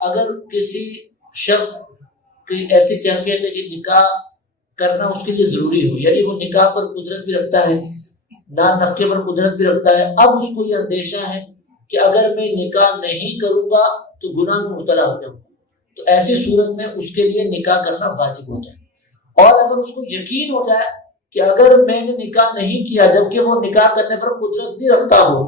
اگر کسی شخص کی ایسی کیفیت ہے کہ نکاح کرنا اس کے لیے ضروری ہو، یعنی وہ نکاح پر قدرت بھی رکھتا ہے، نان نفقے پر قدرت بھی رکھتا ہے، اب اس کو یہ اندیشہ ہے کہ اگر میں نکاح نہیں کروں گا تو گناہ میں مبتلا ہو جاؤں گا، تو ایسی صورت میں اس کے لیے نکاح کرنا واجب ہو جائے۔ اور اگر اس کو یقین ہو جائے کہ اگر میں نے نکاح نہیں کیا جبکہ وہ نکاح کرنے پر قدرت بھی رکھتا ہو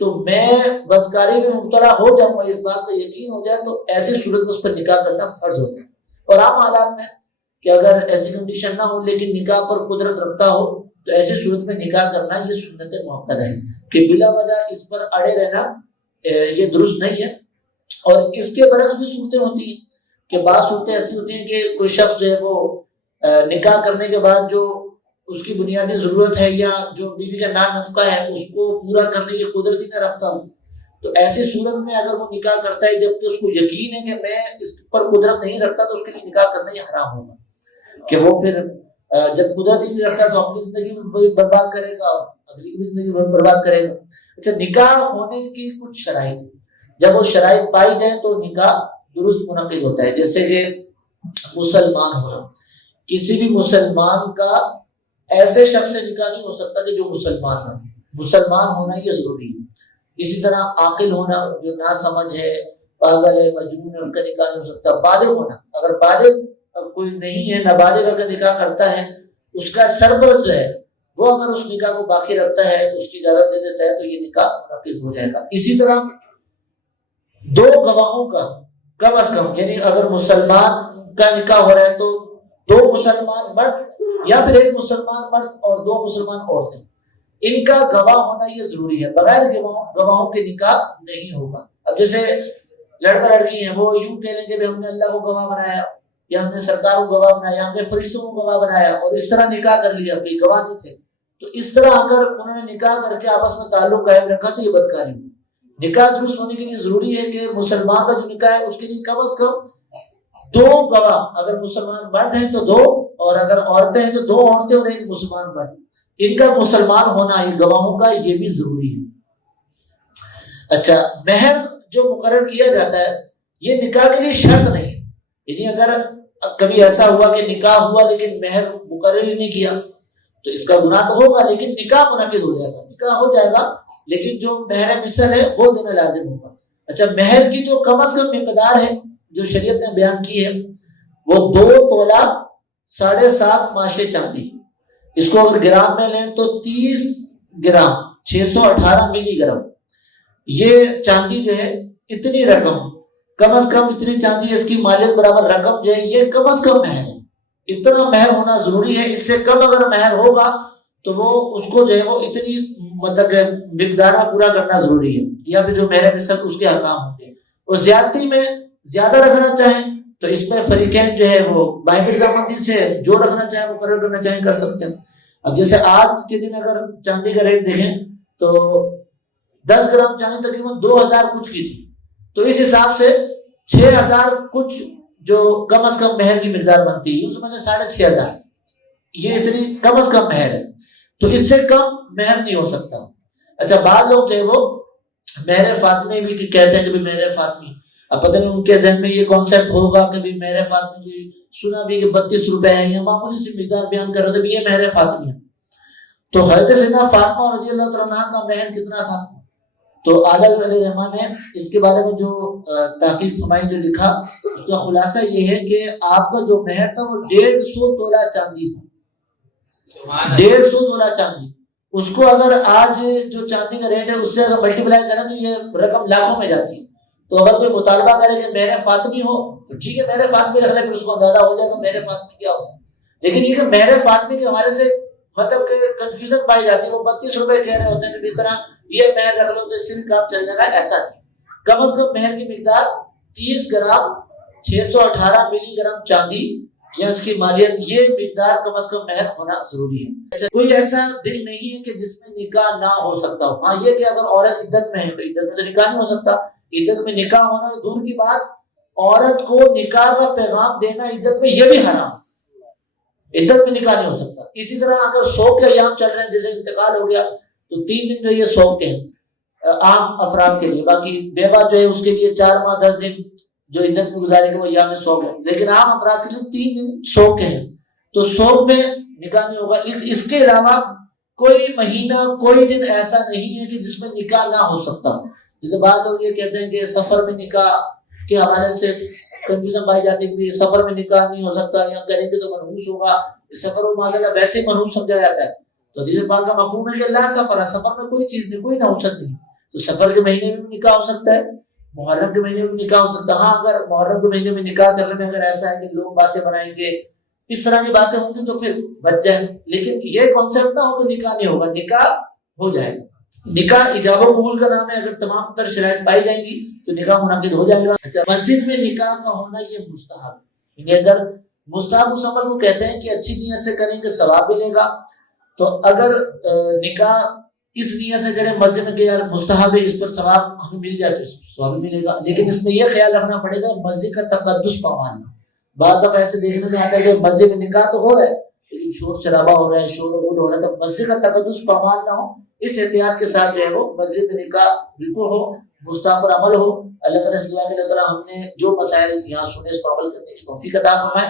تو میں بدکاری میں مبتلا ہو جاؤں گا، اس بات کا یقین ہو جائے، تو ایسی صورت میں اس پر نکاح کرنا فرض ہوتا ہے۔ اور عام حالات میں کہ اگر ایسی کنڈیشن نہ ہو لیکن نکاح پر قدرت رکھتا ہو تو ایسی صورت میں نکاح کرنا یہ سنت مؤکدہ ہے کہ بلا وجہ اس پر اڑے رہنا یہ درست نہیں ہے۔ اور اس کے برعکس بھی صورتیں ہوتی ہیں کہ بعض صورتیں ایسی ہوتی ہیں کہ کوئی شخص جو ہے وہ نکاح کرنے کے بعد جو اس کی بنیادی ضرورت ہے یا جو بیوی کا نان نفقہ ہے اس کو پورا کرنے کی قدرت ہی نہ رکھتا ہوں، تو ایسی صورت میں اگر وہ نکاح کرتا ہے جبکہ اس کو یقین ہے کہ میں اس پر قدرت نہیں رکھتا تو اس کے لیے نکاح کرنا یہ حرام ہوگا کہ وہ پھر جب قدرت ہی نہیں رکھتا تو اپنی زندگی بھی برباد کرے گا اور اگلی کی بھی زندگی برباد کرے گا۔ اچھا، نکاح ہونے کی کچھ شرائط، جب وہ شرائط پائی جائیں تو نکاح درست منعقد ہوتا ہے، جیسے کہ مسلمان ہونا۔ کسی بھی مسلمان کا ایسے شخص سے نکاح نہیں ہو سکتا کہ جو مسلمان نہ ہو، مسلمان ہونا یہ ضروری ہے۔ اسی طرح عاقل ہونا، جو نا سمجھ ہے، پاگل ہے، مجنون ہے، اس کا نکاح نہیں ہو سکتا۔ بالغ ہونا، اگر بالغ کوئی نہیں ہے، نابالغ اگر نکاح کرتا ہے، اس کا سرپرست جو ہے وہ اگر اس نکاح کو باقی رکھتا ہے، اس کی اجازت دے دیتا ہے تو یہ نکاح منعقد ہو جائے گا۔ اسی طرح دو گواہوں کا کم از کم، یعنی اگر مسلمان کا نکاح ہو رہا ہے تو دو مسلمان مرد یا پھر ایک مسلمان مرد اور دو مسلمان عورتیں، ان کا گواہ ہونا یہ ضروری ہے۔ بغیر گواہوں کے نکاح نہیں ہوگا۔ اب جیسے لڑکا لڑکی ہیں، وہ یوں کہہ لیں کہ ہم نے اللہ کو گواہ بنایا یا ہم نے سرکار کو گواہ بنایا، ہم نے فرشتوں کو گواہ بنایا اور اس طرح نکاح کر لیا کہ گواہ نہیں تھے، تو اس طرح اگر انہوں نے نکاح کر کے آپس میں تعلق قائم رکھا تو یہ بدکاری ہوئی۔ نکاح درست ہونے کے لیے ضروری ہے کہ مسلمان کا جو نکاح ہے اس کے لیے کم از کم دو گواہ، اگر مسلمان مرد ہیں تو دو، اور اگر عورتیں ہیں تو دو عورتیں اور ایک مسلمان مرد، ان کا مسلمان ہونا یہ گواہوں کا یہ بھی ضروری ہے۔ اچھا، مہر جو مقرر کیا جاتا ہے یہ نکاح کے لیے شرط نہیں ہے، یعنی اگر کبھی ایسا ہوا کہ نکاح ہوا لیکن مہر مقرر ہی نہیں کیا تو اس کا گناہ تو ہوگا، لیکن نکاح منعقد ہو جائے گا، نکاح ہو جائے گا، لیکن جو مہر مثل ہے وہ دینا لازم ہوگا۔ اچھا، مہر کی جو کم از کم مقدار ہے جو شریعت نے بیان کی ہے وہ 2 تولہ 7.5 ماشے چاندی، اس کو اگر گرام میں لیں تو 30 گرام 618 ملی گرام، یہ چاندی جو ہے اتنی رقم، کم از کم اتنی چاندی، اس کی مالیت برابر رقم جو ہے یہ کم از کم مہر ہے، اتنا مہر ہونا ضروری ہے۔ اس سے کم اگر مہر ہوگا تو وہ اس کو جو ہے وہ اتنی مطلب مقدار میں پورا کرنا ضروری ہے، یا پھر جو مہر مثل اس کے احکام ہوں گے۔ اور زیادتی میں زیادہ رکھنا چاہیں تو اس میں فریقین جو ہے وہ باہمی رضامندی سے جو رکھنا چاہیں مقرر کرنا چاہیں کر سکتے ہیں۔ اب جیسے آج کے دن اگر چاندی کا ریٹ دیکھیں تو 10 گرام چاندی تقریباً 2000 کچھ کی تھی، تو اس حساب سے 6000 کچھ جو کم از کم مہر کی مقدار بنتی ہے، اس میں 6500، یہ اتنی کم از کم مہر ہے، تو اس سے کم مہر نہیں ہو سکتا۔ اچھا، بعض لوگ جو ہے وہ مہر فاطمی بھی کہتے ہیں کہ مہر فاطمی، اب پتہ نہیں ان کے ذہن میں یہ کانسیپٹ ہوگا کہ مہر فاطمی کی سنا بھی کہ 32 روپے ہے یا معمولی سی مقدار بیان کر رہے تھے یہ مہر فاطمی ہے۔ تو حضرت سیدنا فاطمہ رضی اللہ تعالیٰ عنہ کا مہر کتنا تھا؟ تو اعلیٰ علیہ رحمان نے اس کے بارے میں جو تحقیق فرمائی، جو لکھا، اس کا خلاصہ یہ ہے کہ آپ کا جو مہر تھا وہ 150 تولہ چاندی تھا، 150 تولہ چاندی۔ اس کو اگر آج جو چاندی کا ریٹ ہے اس سے اگر ملٹیپلائی کریں تو یہ رقم لاکھوں میں جاتی ہے۔ تو اگر کوئی مطالبہ کرے کہ مہر فاطمی ہو تو ٹھیک ہے، مہر فاطمی رکھ لے، پھر اس کو اندازہ ہو جائے گا مہر فاطمی کیا ہوتا ہے۔ لیکن یہ کہ مہر فاطمی کے ہمارے سے مطلب کہ کنفیوژن پائی جاتی ہے، وہ 32 روپے کہہ رہے ہوتے ہیں کہ طرح یہ مہر رکھ لو تو اس سے بھی کام چل جائے گا، ایسا نہیں۔ کم از کم مہر کی مقدار 30 گرام 618 ملی گرام چاندی یا اس کی مالیت، یہ مقدار کم از کم مہر ہونا ضروری ہے۔ کوئی ایسا دن نہیں ہے کہ جس میں نکاح نہ ہو سکتا ہو۔ ہاں، یہ کہ اگر عورت عدت میں ہے تو عدت میں تو نکاح نہیں ہو سکتا، عدت میں نکاح ہونا دور کی بات، عورت کو نکاح کا پیغام دینا عدت میں یہ بھی حرام، عدت میں نکاح نہیں ہو سکتا۔ اسی طرح اگر شوق کے ایام چل رہے ہیں، جیسے انتقال ہو گیا تو 3 دن جو یہ شوق کے ہیں عام افراد کے لیے، باقی بیوہ جو ہے اس کے لیے 4 ماہ 10 دن جو عدت میں گزارے گا وہ ایام سوگ ہے، لیکن عام افراد کے لیے 3 دن سوگ کے ہیں، تو سوگ میں نکاح نہیں ہوگا۔ اس کے علاوہ کوئی مہینہ کوئی دن ایسا نہیں ہے کہ جس میں نکاح نہ ہو سکتا۔ جیسے بعض لوگ یہ کہتے ہیں کہ سفر میں نکاح کے حوالے سے کنفیوژن پائی جاتی ہے کہ سفر میں نکاح نہیں ہو سکتا، یا کریں گے تو منحوس ہوگا، سفر و معاملہ ویسے ہی منحوس سمجھا جاتا ہے۔ تو حدیث پاک کا مفہوم ہے کہ لا سفر ہے، سفر میں کوئی چیز نہیں، کوئی نحوست نہیں، تو سفر کے مہینے میں بھی نکاح ہو سکتا ہے، محرم کے مہینے میں بھی نکاح ہو سکتا ہے۔ ہاں اگر محرم کے مہینے میں نکاح کرنے میں اگر ایسا ہے کہ لوگ باتیں بنائیں گے، اس طرح کی باتیں ہوں گی تو پھر بچ جائیں، لیکن یہ کانسیپٹ نہ ہو کہ نکاح نہیں ہوگا، نکاح ہو جائے گا۔ نکاح ایجاب و قبول کا نام ہے، اگر تمام تر شرائط پائی جائیں گی تو نکاح منعقد ہو جائے گا۔ اچھا، مسجد میں نکاح کا ہونا یہ مستحب ہے، یعنی اگر مستحب اس عمل کو کہتے ہیں کہ اچھی نیت سے کریں گے ثواب ملے گا، تو اگر نکاح اس نیت سے کریں مسجد میں کہ یار مستحب ہے، اس پر ثواب ہمیں مل جائے تو ثواب ملے گا، لیکن اس میں یہ خیال رکھنا پڑے گا مسجد کا تقدس پامالنا۔ بعض دفعہ ایسے دیکھنے میں آتا ہے کہ مسجد میں نکاح تو ہو رہا ہے لیکن شور شرابہ ہو رہا ہے، شور و غل ہو رہا ہے، تو مسجد کا تقدس پامال نہ ہو، اس احتیاط کے ساتھ جو ہے وہ مسجد میں نکاح بالکل ہو، مستحب پر عمل ہو۔ اللہ تعالیٰ سے دعا کہ اللہ تعالیٰ ہم نے جو مسائل یہاں سنے اس پر عمل کرنے کی توفیق عطا فرمائے۔